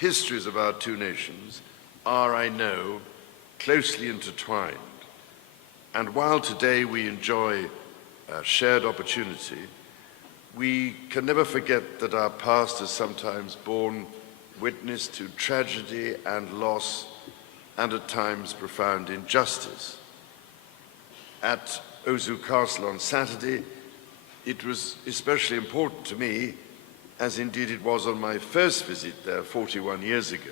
histories of our two nations are, I know, closely intertwined. And while today we enjoy a shared opportunity, we can never forget that our past has sometimes borne witness to tragedy and loss, and at times profound injustice. At Ozu Castle on Saturday, it was especially important to me, as indeed it was on my first visit there 41 years ago,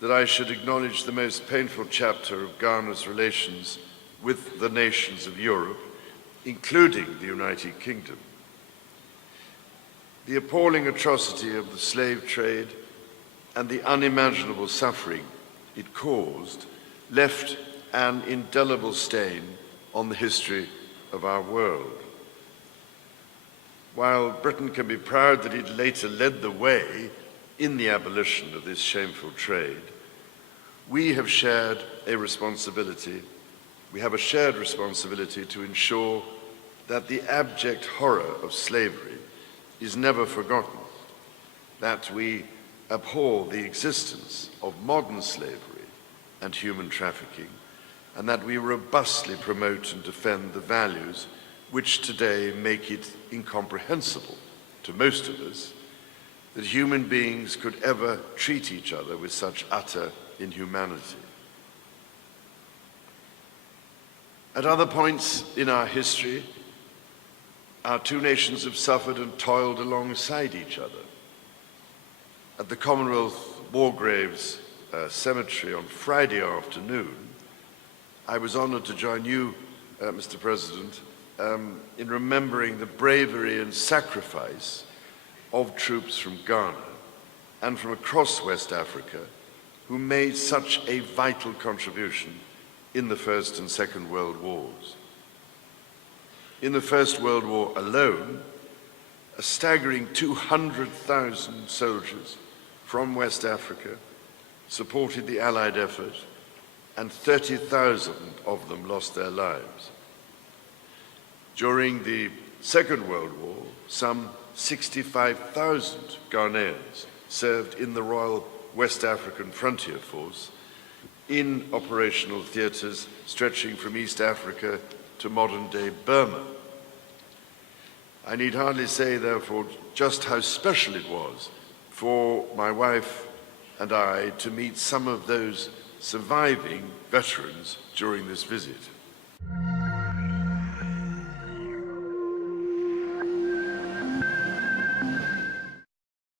that I should acknowledge the most painful chapter of Ghana's relations with the nations of Europe, including the United Kingdom. The appalling atrocity of the slave trade and the unimaginable suffering it caused left an indelible stain on the history of our world. While Britain can be proud that it later led the way in the abolition of this shameful trade, we have a shared responsibility to ensure that the abject horror of slavery is never forgotten, that we abhor the existence of modern slavery and human trafficking, and that we robustly promote and defend the values which today make it incomprehensible to most of us that human beings could ever treat each other with such utter inhumanity. At other points in our history, our two nations have suffered and toiled alongside each other. At the Commonwealth War Graves Cemetery on Friday afternoon, I was honored to join you, Mr. President, in remembering the bravery and sacrifice of troops from Ghana and from across West Africa who made such a vital contribution in the First and Second World Wars. In the First World War alone, a staggering 200,000 soldiers from West Africa supported the Allied effort, and 30,000 of them lost their lives. During the Second World War, some 65,000 Ghanaians served in the Royal West African Frontier Force in operational theatres stretching from East Africa to modern-day Burma. I need hardly say, therefore, just how special it was for my wife and I to meet some of those surviving veterans during this visit.